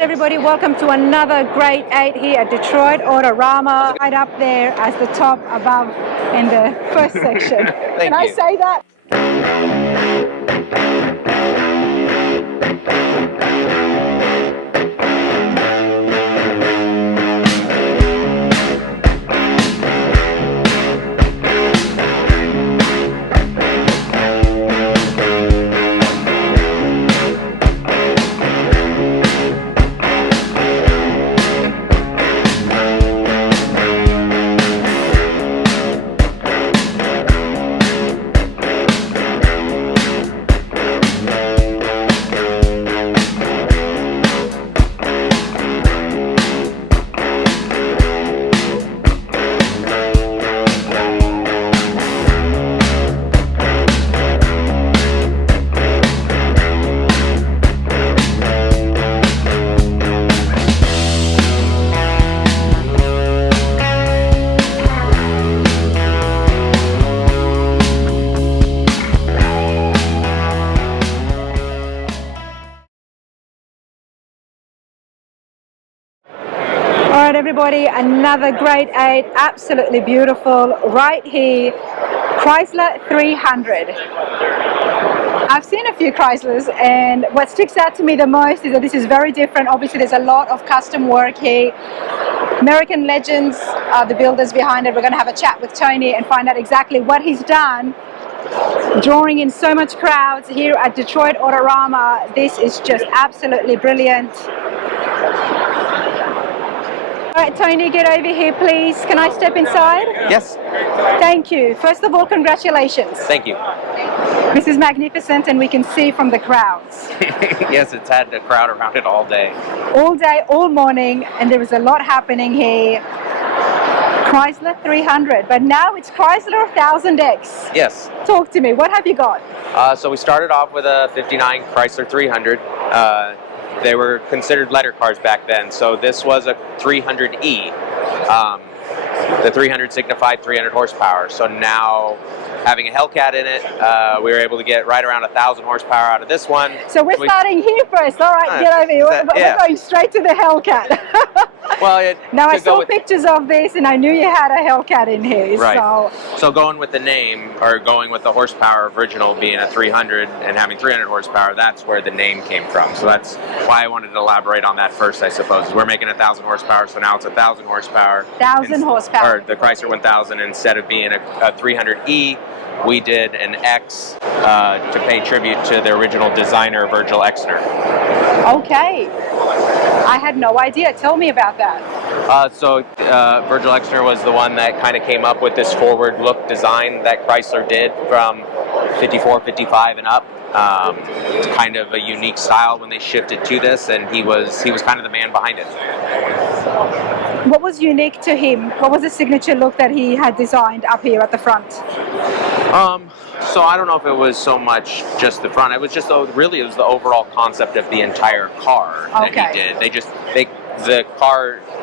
Everybody, welcome to another great 8 here at Detroit Autorama, right up there as the top above in the first section. Can I say that? Alright everybody, another great 8, absolutely beautiful, right here, Chrysler 300. I've seen a few Chryslers, and what sticks out to me the most is that this is very different. Obviously there's a lot of custom work here. American legends are the builders behind it. We're going to have a chat with Tony and find out exactly what he's done, drawing in so much crowds here at Detroit Autorama. This is just absolutely brilliant. All right, Tony, get over here, please. Can I step inside? Yes. Thank you. First of all, congratulations. Thank you. This is magnificent, and we can see from the crowds. Yes, it's had a crowd around it all day. All day, all morning, and there is a lot happening here. Chrysler 300, but now it's Chrysler 1000X. Yes. Talk to me. What have you got? So we started off with a 59 Chrysler 300. They were considered letter cars back then, so this was a 300E. The 300 signified 300 horsepower, so now having a Hellcat in it, we were able to get right around 1,000 horsepower out of this one. So we're starting here first. All right, get over here. We're going straight to the Hellcat. Well, now I saw pictures of this, and I knew you had a Hellcat in here. Right. So going with the name, or going with the horsepower original being a 300 and having 300 horsepower, that's where the name came from. So that's why I wanted to elaborate on that first, I suppose. We're making 1,000 horsepower, so now it's 1,000 horsepower. 1,000 horsepower. Or the Chrysler 1000, instead of being a 300E, we did an X to pay tribute to the original designer, Virgil Exner. Okay. I had no idea. Tell me about that. Virgil Exner was the one that kind of came up with this forward look design that Chrysler did from 54, 55 and up. It's kind of a unique style when they shifted to this, and he was kind of the man behind it. What was unique to him? What was the signature look that he had designed up here at the front? So I don't know if it was so much just the front. It was just really it was the overall concept of the entire car that he did.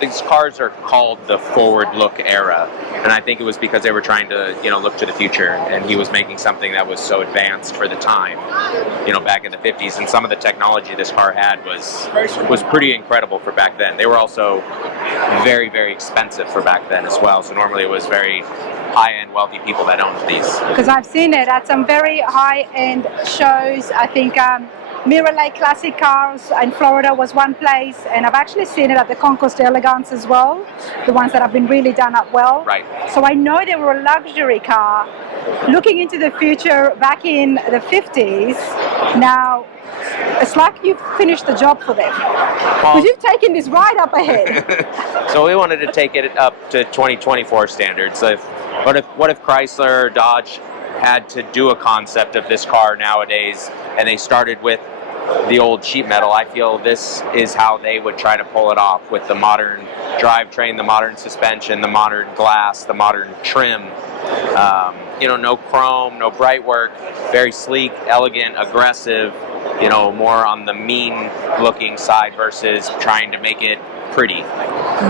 These cars are called the forward look era, and I think it was because they were trying to look to the future, and he was making something that was so advanced for the time, back in the 50s, and some of the technology this car had was pretty incredible for back then. They were also very, very expensive for back then as well, so normally it was very high-end wealthy people that owned these. Because I've seen it at some very high-end shows. I think Mirror Lake Classic Cars in Florida was one place, and I've actually seen it at the Concours d'Elegance as well, the ones that have been really done up well. Right. So I know they were a luxury car. Looking into the future, back in the 50s, now it's like you've finished the job for them. Because you've taken this right up ahead. So we wanted to take it up to 2024 standards. So what if Chrysler or Dodge had to do a concept of this car nowadays, and they started with the old sheet metal? I feel this is how they would try to pull it off, with the modern drivetrain, the modern suspension, the modern glass, the modern trim. No chrome, no bright work, very sleek, elegant, aggressive, more on the mean looking side versus trying to make it pretty.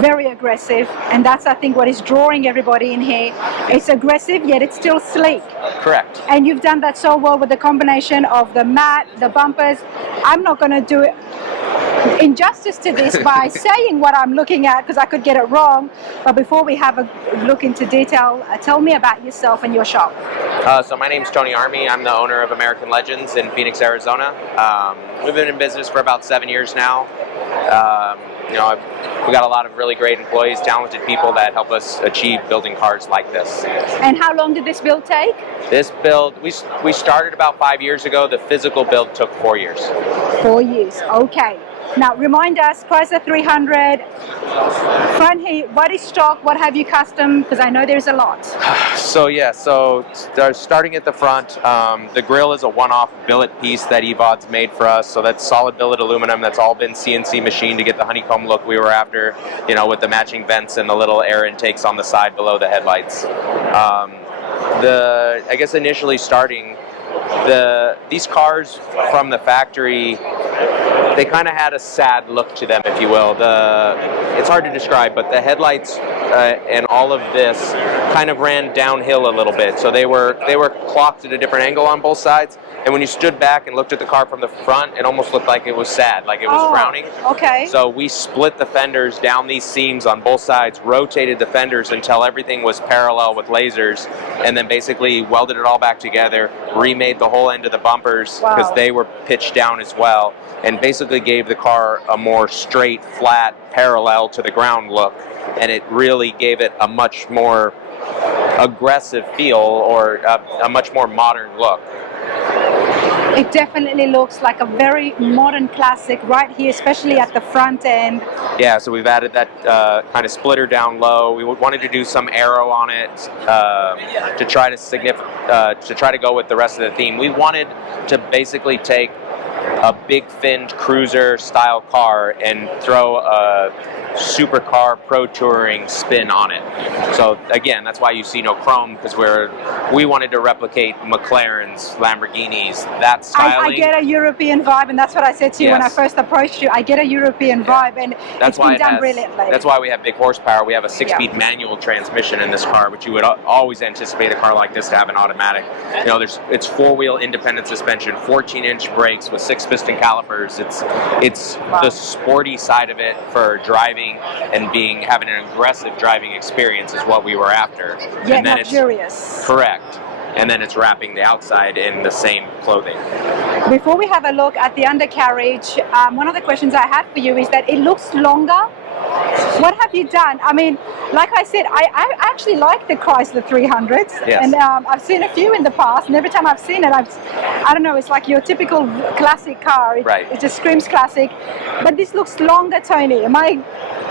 Very aggressive, and that's, I think, what is drawing everybody in here. It's aggressive, yet it's still sleek. Correct. And you've done that so well with the combination of the mat, the bumpers. I'm not going to do it injustice to this by saying what I'm looking at, because I could get it wrong. But before we have a look into detail, tell me about yourself and your shop. So my name's Tony Army. I'm the owner of American Legends in Phoenix, Arizona. We've been in business for about 7 years now. We got a lot of really great employees, talented people that help us achieve building cars like this. And how long did this build take? This build, we started about 5 years ago. The physical build took 4 years. 4 years, okay. Now remind us, Chrysler 300, front heat, what is stock, what have you custom? Because I know there's a lot. So starting at the front, the grille is a one-off billet piece that EVOD's made for us. So that's solid billet aluminum that's all been CNC machined to get the honeycomb look we were after, with the matching vents and the little air intakes on the side below the headlights. I guess initially starting, these cars from the factory, they kind of had a sad look to them, if you will. It's hard to describe, but the headlights and all of this kind of ran downhill a little bit. So they were clocked at a different angle on both sides. And when you stood back and looked at the car from the front, it almost looked like it was sad, like it was frowning. Okay. So we split the fenders down these seams on both sides, rotated the fenders until everything was parallel with lasers, and then basically welded it all back together, remade the whole end of the bumpers because they were pitched down as well, and basically gave the car a more straight, flat, parallel to the ground look. And it really gave it a much more aggressive feel, or a much more modern look. It definitely looks like a very modern classic right here, especially at the front end. Yeah, so we've added that kind of splitter down low. We wanted to do some aero on it to try to go with the rest of the theme. We wanted to basically take a big finned cruiser style car and throw a supercar pro touring spin on it. So again, that's why you see no chrome, because we wanted to replicate McLarens, Lamborghinis, that styling. I get a European vibe, and that's what I said to you when I first approached you. I get a European vibe, and it's been done brilliantly. That's why we have big horsepower. We have a 6-speed manual transmission in this car, which you would always anticipate a car like this to have an automatic. It's 4-wheel independent suspension, 14-inch brakes with 6-piston calipers. It's the sporty side of it for driving and having an aggressive driving experience is what we were after. Yet and then luxurious. Correct. And then it's wrapping the outside in the same clothing. Before we have a look at the undercarriage, one of the questions I had for you is that it looks longer. What have you done? I mean, like I said, I actually like the Chrysler 300s, and I've seen a few in the past, and every time I've seen it, I don't know, it's like your typical classic car. It just screams classic, but this looks longer, Tony.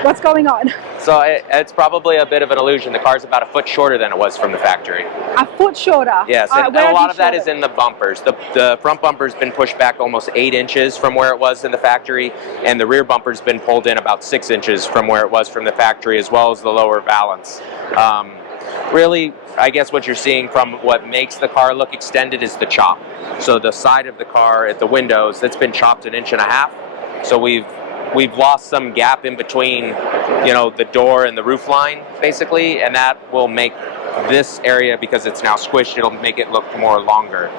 What's going on? So it's probably a bit of an illusion. The car's about a foot shorter than it was from the factory. A foot shorter? Yes, and a lot of that is in the bumpers. The front bumper's been pushed back almost 8 inches from where it was in the factory, and the rear bumper's been pulled in about 6 inches from where it was from the factory, as well as the lower valance. Really, I guess what you're seeing from what makes the car look extended is the chop. So the side of the car at the windows, that's been chopped 1.5 inches. So we've lost some gap in between, the door and the roof line, basically, and that will make this area, because it's now squished, it'll make it look more longer.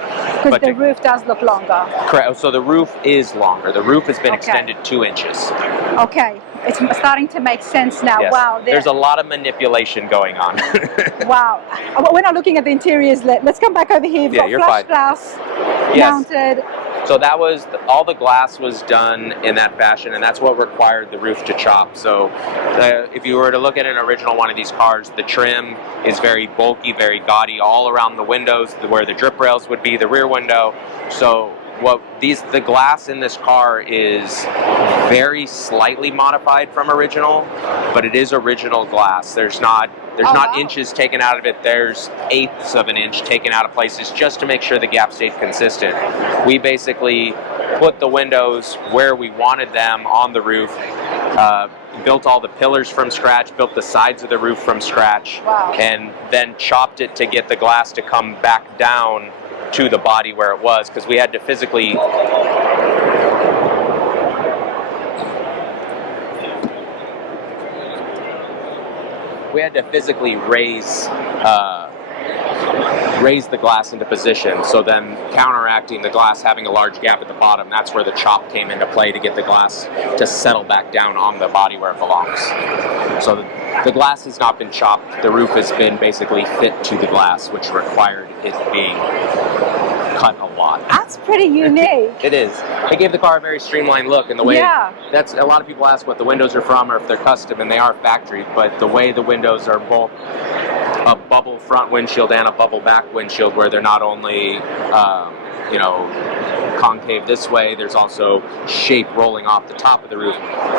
Because the roof does look longer. Correct. So the roof is longer. The roof has been extended 2 inches. Okay. It's starting to make sense now. Yes. Wow. There's a lot of manipulation going on. Wow. We're not looking at the interiors. Let's come back over here. You've got flash glass mounted. So that was, all the glass was done in that fashion, and that's what required the roof to chop. So if you were to look at an original one of these cars, the trim is very bulky, very gaudy, all around the windows, where the drip rails would be, the rear window. So the glass in this car is very slightly modified from original, but it is original glass. There's not inches taken out of it. There's 1/8 of an inch taken out of places just to make sure the gap stayed consistent. We basically put the windows where we wanted them on the roof, built all the pillars from scratch, built the sides of the roof from scratch, and then chopped it to get the glass to come back down to the body where it was, because we had to physically raise raise the glass into position. So then counteracting the glass having a large gap at the bottom, that's where the chop came into play to get the glass to settle back down on the body where it belongs. So the glass has not been chopped. The roof has been basically fit to the glass, which required it being cut a lot. That's pretty unique. It is. It gave the car a very streamlined look, and the way that's a lot of people ask what the windows are from or if they're custom, and they are factory. But the way the windows are both a bubble front windshield and a bubble back windshield, where they're not only concave this way, there's also shape rolling off the top of the roof.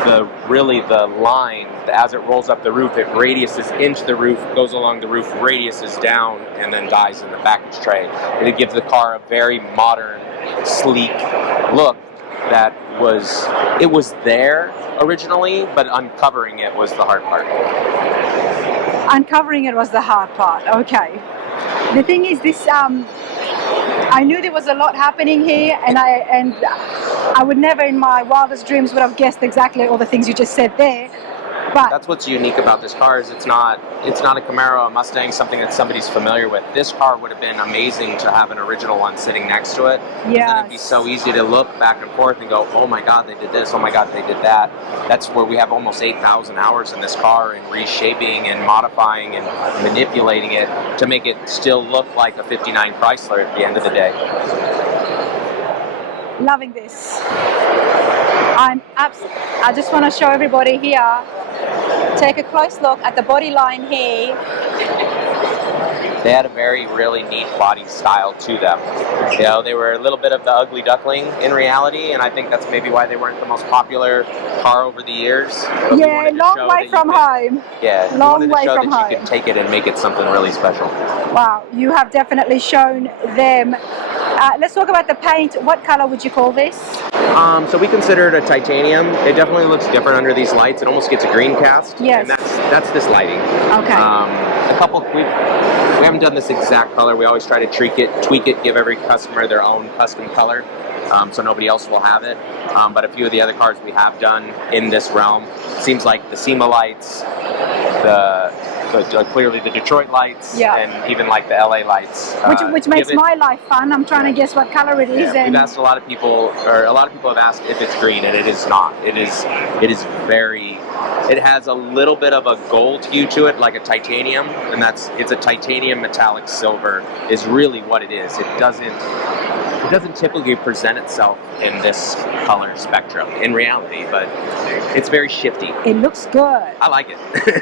The line, as it rolls up the roof, it radiuses into the roof, goes along the roof, radiuses down, and then dies in the baggage tray. And it gives the car a very modern, sleek look that was there originally, but uncovering it was the hard part. Uncovering it was the hard part. Okay. The thing is, this I knew there was a lot happening here, and I would never in my wildest dreams would have guessed exactly all the things you just said there. But that's what's unique about this car is it's not a Camaro, a Mustang, something that somebody's familiar with. This car would have been amazing to have an original one sitting next to it. Yeah. Then it'd be so easy to look back and forth and go, oh my God, they did this. Oh my God, they did that. That's where we have almost 8,000 hours in this car and reshaping and modifying and manipulating it to make it still look like a 59 Chrysler at the end of the day. Loving this. I just want to show everybody here. Take a close look at the body line here. They had a really neat body style to them. You know, they were a little bit of the ugly duckling in reality, and I think that's maybe why they weren't the most popular car over the years. But yeah, long way from home. Yeah, long way from home. We wanted to show that you could take it and make it something really special. Wow, you have definitely shown them. Let's talk about the paint. What color would you call this? So we consider it a titanium. It definitely looks different under these lights. It almost gets a green cast. Yes. And that's this lighting. Okay. We haven't done this exact color. We always try to tweak it, give every customer their own custom color, so nobody else will have it. But a few of the other cars we have done in this realm, seems like the SEMA lights, clearly the Detroit lights, and even like the LA lights. Which makes my life fun. I'm trying to guess what color it is. We've asked a lot of people have asked if it's green, and it is not. It is very. It has a little bit of a gold hue to it, like a titanium, and it's a titanium metallic silver is really what it is. It doesn't typically present itself in this color spectrum in reality, but it's very shifty. It looks good. I like it.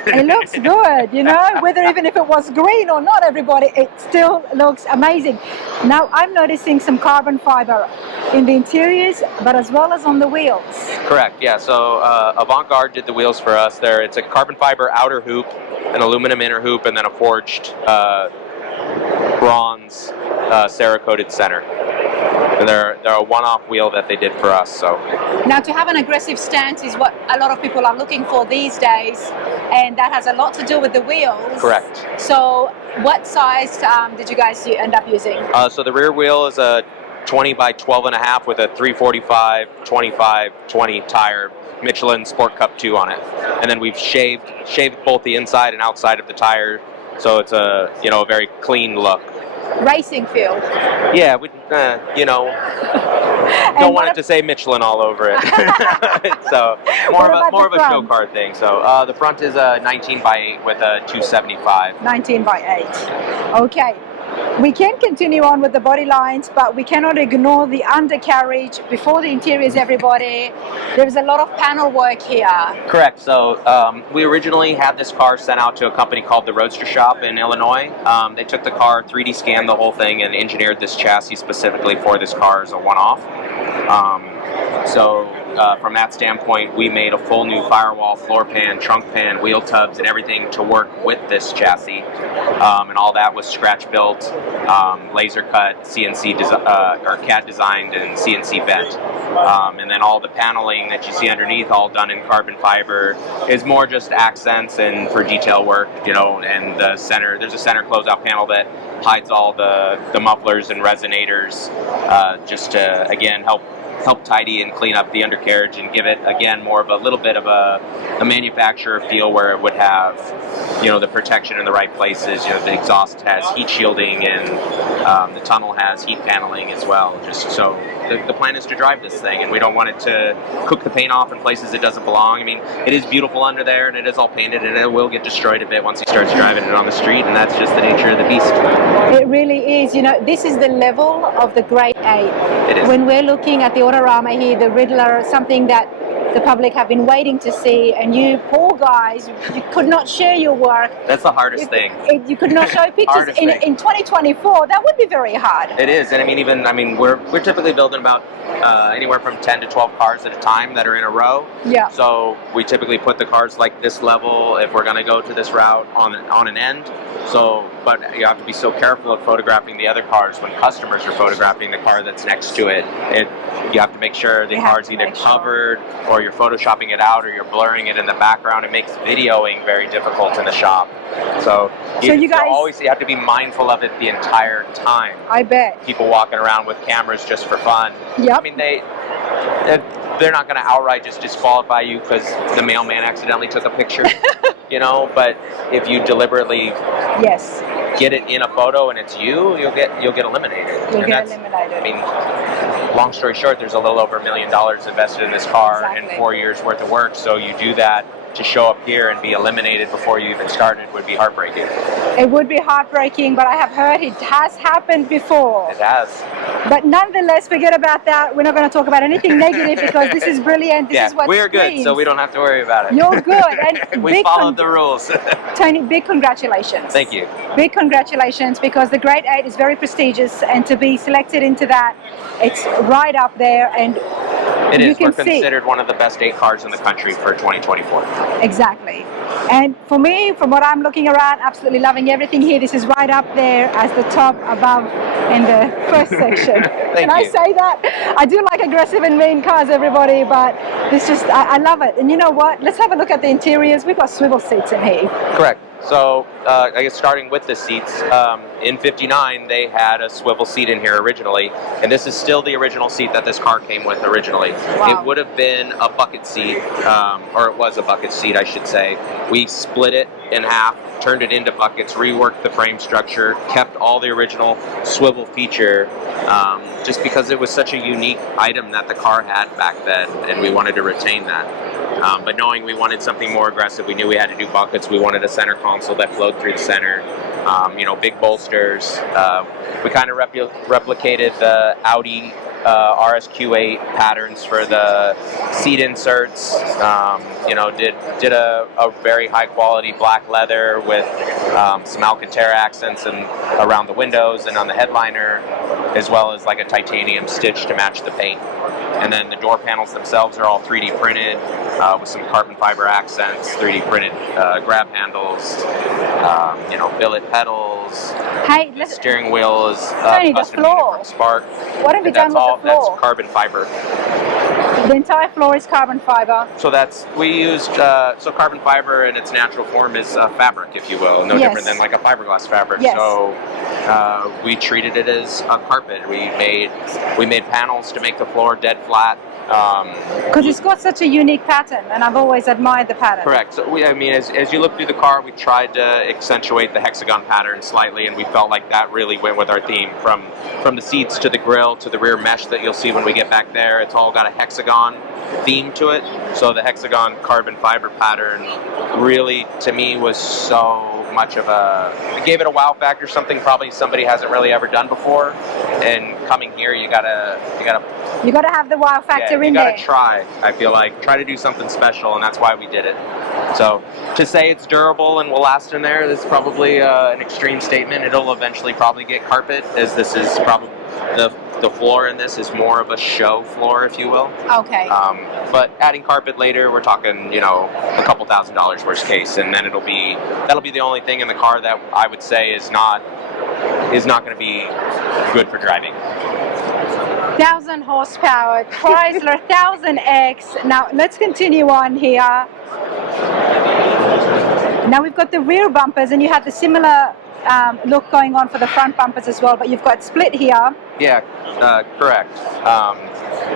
It looks good, you know, even if it was green or not, everybody, it still looks amazing. Now I'm noticing some carbon fiber in the interiors, but as well as on the wheels. Correct, yeah. So Avant-Garde did the wheels for us there. It's a carbon fiber outer hoop, an aluminum inner hoop, and then a forged bronze Cerakoted center. And they're a one-off wheel that they did for us. So now, to have an aggressive stance is what a lot of people are looking for these days, and that has a lot to do with the wheels. Correct. So what size did you guys end up using? So the rear wheel is a 20 by 12.5 with a 345, 25, 20 tire Michelin Sport Cup 2 on it. And then we've shaved both the inside and outside of the tire, so it's a very clean look. Racing feel. Yeah, we don't want it to say Michelin all over it. So more of a show car thing. So the front is a 19 by 8 with a 275. 19 by 8. Okay. We can continue on with the body lines, but we cannot ignore the undercarriage before the interiors, everybody. There's a lot of panel work here. Correct. So we originally had this car sent out to a company called the Roadster Shop in Illinois. They took the car, 3D scanned the whole thing, and engineered this chassis specifically for this car as a one-off. From that standpoint, we made a full new firewall, floor pan, trunk pan, wheel tubs, and everything to work with this chassis. And all that was scratch built, laser cut, CNC or CAD designed, and CNC bent. And then all the paneling that you see underneath, all done in carbon fiber, is more just accents and for detail work, and the center, there's a center closeout panel that hides all the mufflers and resonators, just to, again, help help tidy and clean up the undercarriage and give it, again, more of a little bit of a manufacturer feel, where it would have, the protection in the right places. The exhaust has heat shielding, and the tunnel has heat paneling as well. Just so the plan is to drive this thing, and we don't want it to cook the paint off in places it doesn't belong. I mean, it is beautiful under there, and it is all painted, and it will get destroyed a bit once he starts driving it on the street, and that's just the nature of the beast. It really is. This is the level of the Grade 8. It is. When we're looking at the Autorama here, the Ridler, something that the public have been waiting to see, and you poor guys, you could not share your work. That's the hardest thing. You could not show pictures in 2024. That would be very hard. It is, and we're typically building about anywhere from 10 to 12 cars at a time that are in a row. Yeah. So we typically put the cars like this level if we're going to go to this route on an end. So, but you have to be so careful of photographing the other cars when customers are photographing the car that's next to it. You have to make sure the car's either covered, or you're photoshopping it out, or you're blurring it in the background. It makes videoing very difficult in the shop. So you have to be mindful of it the entire time. I bet. People walking around with cameras just for fun. Yep. I mean, they're not going to outright just disqualify you because the mailman accidentally took a picture, But if you deliberately get it in a photo and it's you'll get eliminated. You'll get eliminated. I mean, long story short, there's a little over $1 million invested in this car and 4 years worth of work. So you do that to show up here and be eliminated before you even started would be heartbreaking. It would be heartbreaking, but I have heard it has happened before. It has. But nonetheless, forget about that. We're not going to talk about anything negative because this is brilliant. This is what we're good, so we don't have to worry about it. You're good. And we followed the rules. Tony, big congratulations. Thank you. Big congratulations, because the Grade 8 is very prestigious, and to be selected into that, it's right up there. And it is. We're considered one of the best 8 cars in the country for 2024. Exactly. And for me, from what I'm looking around, absolutely loving everything here. This is right up there as the top above in the first section. Can I say that? I do like aggressive and mean cars, everybody, but this just, I love it. And you know what? Let's have a look at the interiors. We've got swivel seats in here. Correct. So, I guess starting with the seats, in '59 they had a swivel seat in here originally, and this is still the original seat that this car came with originally. Wow. It would have been a bucket seat, or it was a bucket seat, I should say. We split it in half, turned it into buckets, reworked the frame structure, kept all the original swivel feature, just because it was such a unique item that the car had back then, and we wanted to retain that. But knowing we wanted something more aggressive, we knew we had to do buckets. We wanted a center console that flowed through the center, big bolsters. We kind of replicated the Audi RSQ8 patterns for the seat inserts. Did a very high quality black leather with some Alcantara accents and around the windows and on the headliner, as well as like a titanium stitch to match the paint. And then the door panels themselves are all 3D printed with some carbon fiber accents, 3D printed grab handles, billet pedals. Hey, steering wheel is the floor. Spark. What have you done with the floor? That's carbon fiber. The entire floor is carbon fiber. So we used carbon fiber in its natural form is fabric, if you will, no different than like a fiberglass fabric. Yes. So we treated it as a carpet. We made panels to make the floor dead flat. Because it's got such a unique pattern, and I've always admired the pattern. Correct. So as you look through the car, we tried to accentuate the hexagon pattern slightly, and we felt like that really went with our theme. From the seats to the grille to the rear mesh that you'll see when we get back there, it's all got a hexagon theme to it. So the hexagon carbon fiber pattern really, to me, was so much of it gave it a wow factor, something probably somebody hasn't really ever done before. And coming here, you gotta have the wow factor in there. You gotta try to do something special, and that's why we did it. So to say it's durable and will last in there is probably an extreme statement. It'll eventually probably get carpet, as this is probably the floor in this is more of a show floor, if you will. Okay. But adding carpet later, we're talking, a couple $1,000s worst case, and then that'll be the only thing in the car that I would say is not going to be good for driving. 1,000 horsepower, Chrysler 1000X. Now let's continue on here. Now we've got the rear bumpers, and you have the similar look going on for the front bumpers as well, but you've got split here. Yeah, correct.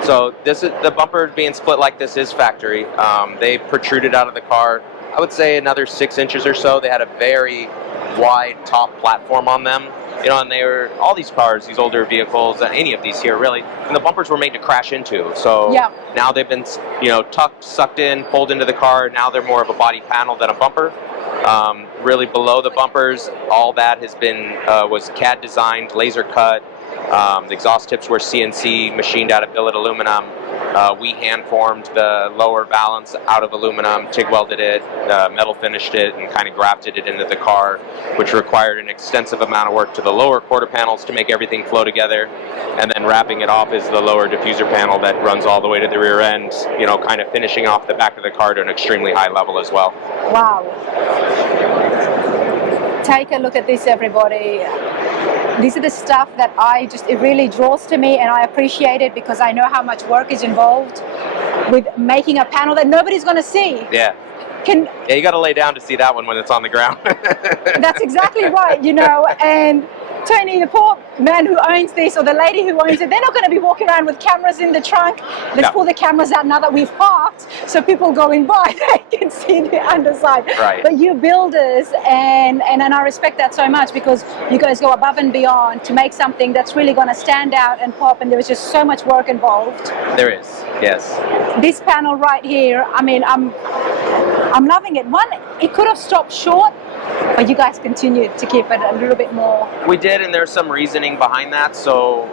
So this is the bumper being split like this is factory. They protruded out of the car, I would say another 6 inches or so. They had a very wide top platform on them. You know, and they were, all these cars, these older vehicles, any of these here really, and the bumpers were made to crash into. So now they've been, you know, tucked, sucked in, pulled into the car. Now they're more of a body panel than a bumper. Really below the bumpers, all that has been, was CAD designed, laser cut. The exhaust tips were CNC machined out of billet aluminum. We hand formed the lower valance out of aluminum, TIG welded it, metal finished it, and kind of grafted it into the car, which required an extensive amount of work to the lower quarter panels to make everything flow together. And then wrapping it off is the lower diffuser panel that runs all the way to the rear end, you know, kind of finishing off the back of the car to an extremely high level as well. Wow. Take a look at this, everybody. These are the stuff that it really draws to me, and I appreciate it because I know how much work is involved with making a panel that nobody's going to see. Yeah. Yeah, you got to lay down to see that one when it's on the ground. That's exactly right, you know, and Tony, the poor man who owns this, or the lady who owns it, they're not going to be walking around with cameras in the trunk. Let's pull the cameras out now that we've parked, so people going by, they can see the underside. Right. But you builders, and I respect that so much, because you guys go above and beyond to make something that's really going to stand out and pop, and there was just so much work involved. There is, yes. This panel right here, I mean, I'm loving it. One, it could have stopped short, but you guys continued to keep it a little bit more. We did, and there's some reasoning behind that. So,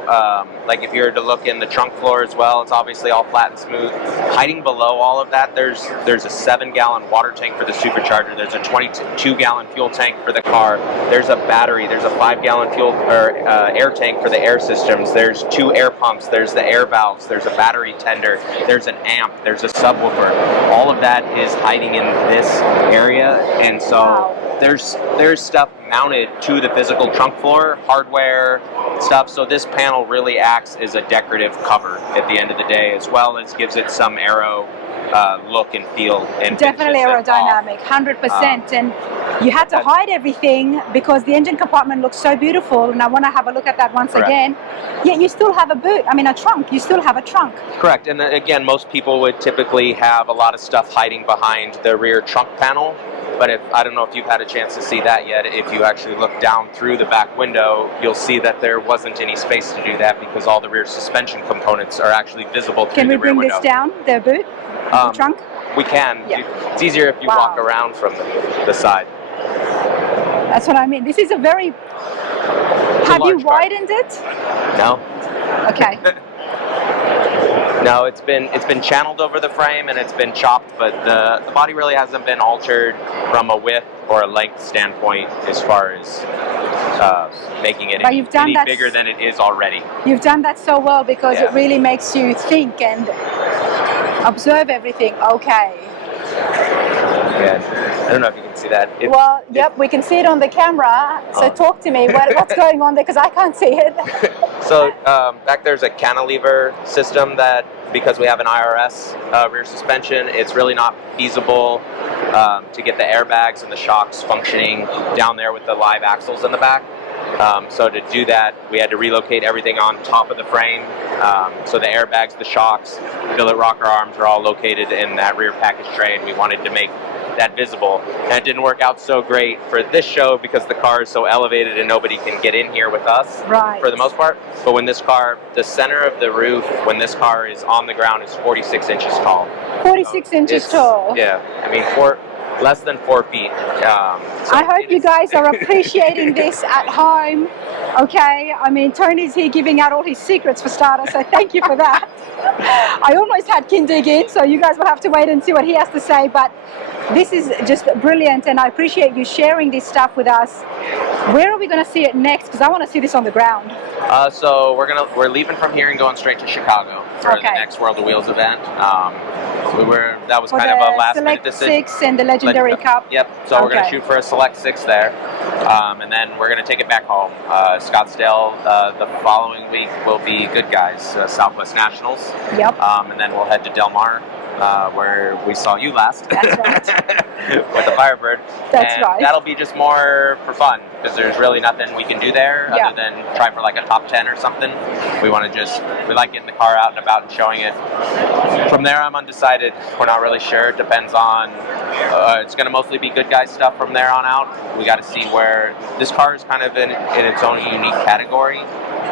like if you were to look in the trunk floor as well, it's obviously all flat and smooth. Hiding below all of that, there's a 7-gallon water tank for the supercharger. There's a 22-gallon fuel tank for the car. There's a battery. There's a 5-gallon fuel or air tank for the air systems. There's 2 air pumps. There's the air valves. There's a battery tender. There's an amp. There's a subwoofer. All of that is hiding in this area, and so there's stuff mounted to the physical trunk floor, hardware stuff. So this panel really acts as a decorative cover at the end of the day, as well as gives it some aero look and feel. And definitely aerodynamic, 100%. And you had to hide everything because the engine compartment looks so beautiful, and I want to have a look at that once again. Yet you still have a boot, I mean a trunk, you still have a trunk. Correct, and again, most people would typically have a lot of stuff hiding behind the rear trunk panel. But I don't know if you've had a chance to see that yet, if you actually look down through the back window, you'll see that there wasn't any space to do that because all the rear suspension components are actually visible through the rear window. Can we bring this down, the boot, the trunk? We can. Yeah. It's easier if you walk around from the side. That's what I mean. This is a very... Have you widened it? No. Okay. No, it's been channeled over the frame and it's been chopped, but the body really hasn't been altered from a width or a length standpoint as far as making it any bigger than it is already. You've done that so well because it really makes you think and observe everything. Okay. Yeah. I don't know if you can see that. We can see it on the camera. So talk to me. What's going on there? Because I can't see it. So back there's a cantilever system that, because we have an IRS rear suspension, it's really not feasible to get the airbags and the shocks functioning down there with the live axles in the back. So to do that, we had to relocate everything on top of the frame. So the airbags, the shocks, billet rocker arms are all located in that rear package tray, and we wanted to make that visible. And it didn't work out so great for this show because the car is so elevated and nobody can get in here with us for the most part. But when this car, the center of the roof, when this car is on the ground, is 46 inches tall. 46 inches tall? Yeah. I mean, less than 4 feet. I hope you guys are appreciating this at home. Okay, I mean, Tony's here giving out all his secrets for starters, so thank you for that. I almost had Kindig in, so you guys will have to wait and see what he has to say, but this is just brilliant, and I appreciate you sharing this stuff with us. Where are we going to see it next? Because I want to see this on the ground. So we're leaving from here and going straight to Chicago for the next World of Wheels event. That was kind of a last minute decision. Select 6 and the Legendary Cup. Yep. So we're going to shoot for a Select 6 there, and then we're going to take it back home. Scottsdale the following week will be Good Guys, Southwest Nationals. Yep. And then we'll head to Del Mar, where we saw you last. That's right. With the Firebird. That's right. That'll be just more for fun. because there's really nothing we can do there Yeah. other than try for like a top 10 or something. We like getting the car out and about and showing it. From there, I'm undecided. We're not really sure. It depends on, it's going to mostly be good guy stuff from there on out. We got to see where this car is kind of in its own unique category.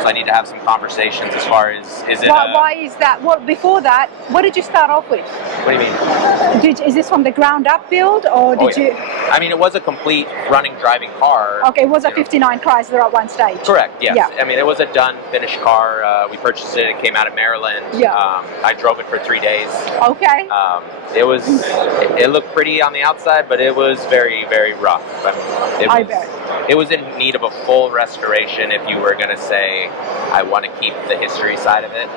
So I need to have some conversations as far as, Why is that? Well, before that, what did you start off with? What do you mean? Is this from the ground up build, or did you? I mean, it was a complete running, driving car. Okay, it was a 59 Chrysler at one stage. Correct, yes. Yeah. I mean, it was a done, finished car. We purchased it. It came out of Maryland. Yeah. I drove it for 3 days. Okay. It looked pretty on the outside, but it was very, very rough. I bet. It was in need of a full restoration if you were going to say, I want to keep the history side of it.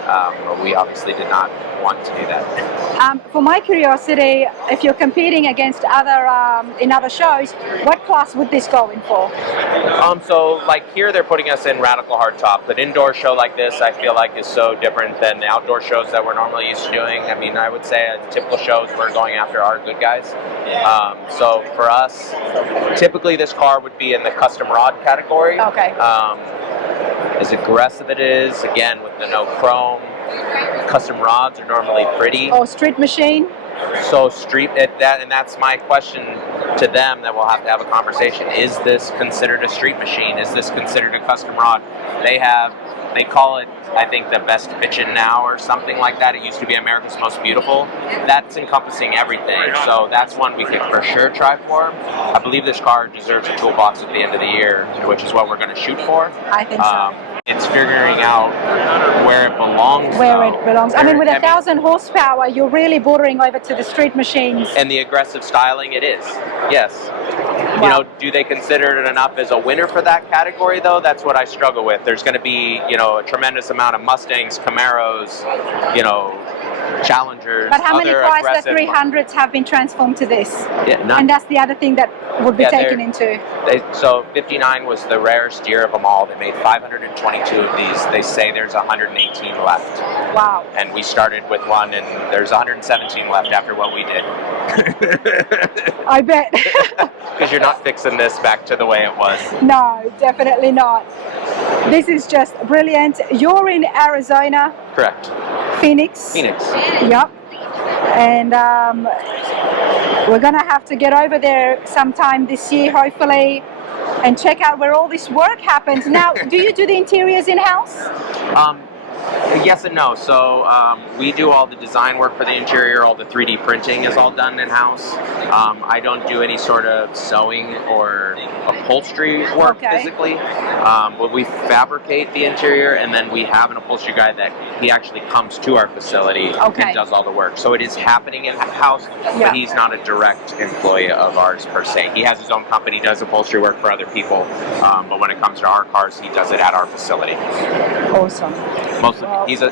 We obviously did not want to do that. For my curiosity, if you're competing against in other shows, what class would this go in for? So like here they're putting us in radical hardtop. An indoor show like this I feel like is so different than the outdoor shows that we're normally used to doing. I mean, I would say at typical shows we're going after our good guys. So for us, typically this car would be in the custom rod category. Okay. As aggressive it is, again with the no chrome, custom rods are normally pretty. Oh, street machine? So that's my question to them that we'll have to have a conversation. Is this considered a street machine? Is this considered a custom rod? They call it, I think, the best bitchin' now or something like that. It used to be America's Most Beautiful. That's encompassing everything. So that's one we could for sure try for. I believe this car deserves a toolbox at the end of the year, which is what we're going to shoot for. I think so. It's figuring out where it belongs. I mean, with 1,000 horsepower, you're really bordering over to the street machines. And the aggressive styling, it is. Yes. Wow. You know, do they consider it enough as a winner for that category, though? That's what I struggle with. There's going to be, a tremendous amount of Mustangs, Camaros, Challengers. But how many Chrysler 300s have been transformed to this? Yeah, none. And that's the other thing that would be taken into. So 59 was the rarest year of them all. They made 522 of these. They say there's 118 left. Wow. And we started with one, and there's 117 left after what we did. I bet. Because you're not fixing this back to the way it was. No, definitely not. This is just brilliant. You're in Arizona. Correct. Phoenix. Yep. And we're gonna have to get over there sometime this year, hopefully, and check out where all this work happens. Now, do you do the interiors in-house? Yes and no. So we do all the design work for the interior. All the 3D printing is all done in-house. I don't do any sort of sewing or upholstery work physically. But we fabricate the interior, and then we have an upholstery guy that he actually comes to our facility and does all the work. So it is happening in-house, but he's not a direct employee of ours per se. He has his own company, does upholstery work for other people, but when it comes to our cars, he does it at our facility. Awesome. He's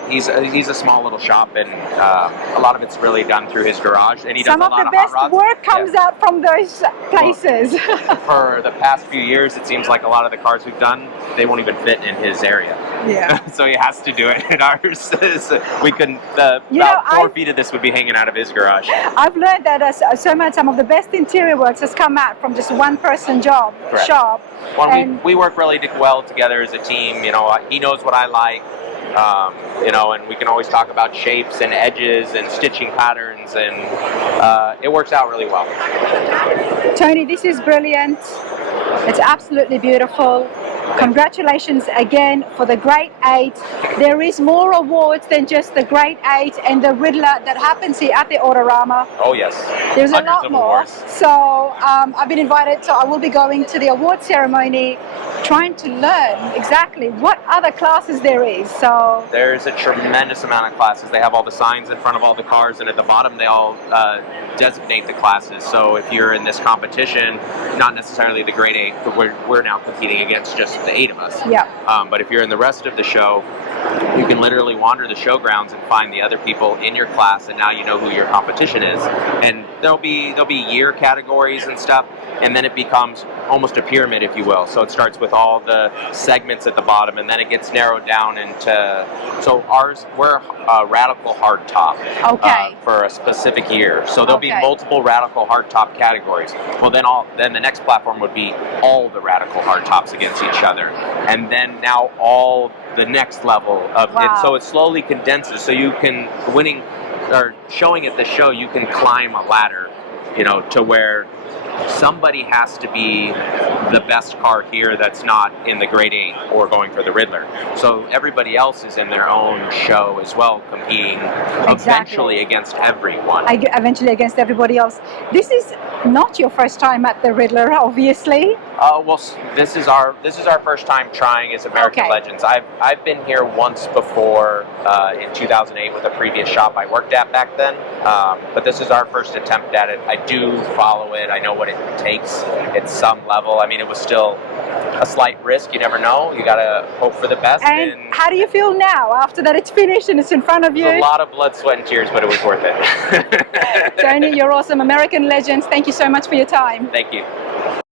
a small little shop, and a lot of it's really done through his garage. And he does some of the best work comes out from those places. For the past few years, it seems like a lot of the cars we've done, they won't even fit in his area. Yeah. So he has to do it in ours. We couldn't. About 4 feet of this would be hanging out of his garage. I've learned that some of the best interior works has come out from just one person shop. Well, we work really well together as a team. He knows what I like. And we can always talk about shapes and edges and stitching patterns, and it works out really well. Tony, this is brilliant. It's absolutely beautiful. Congratulations again for the Great 8. There is more awards than just the Great 8 and the Ridler that happens here at the Autorama. Oh yes. There's a lot more. So I've been invited, so I will be going to the award ceremony, trying to learn exactly what other classes there is. So there's a tremendous amount of classes. They have all the signs in front of all the cars, and at the bottom they all designate the classes. So if you're in this competition, not necessarily the Great 8, but we're now competing against just the 8 of us. Yeah. But if you're in the rest of the show, you can literally wander the showgrounds and find the other people in your class, and now you know who your competition is. And there'll be year categories and stuff, and then it becomes almost a pyramid, if you will. So it starts with all the segments at the bottom, and then it gets narrowed down into. So we're a radical hardtop for a specific year. So there'll be multiple radical hardtop categories. Well, then the next platform would be all the radical hardtops against each other, and then now all the next level of it. So it slowly condenses. So you can showing at the show, you can climb a ladder, to where somebody has to be the best car here that's not in the Grade 8 or going for the Ridler. So everybody else is in their own show as well, competing eventually against everyone. Eventually against everybody else. This is not your first time at the Ridler, obviously. Well, this is our first time trying as American Legends. I've been here once before in 2008 with a previous shop I worked at back then, but this is our first attempt at it. I do follow it. I know what it takes at some level. I mean, it was still a slight risk. You never know. You gotta hope for the best. And how do you feel now after that it's finished and it's in front of you? It's a lot of blood, sweat, and tears, but it was worth it. Tony, you're awesome. American Legends, thank you so much for your time. Thank you.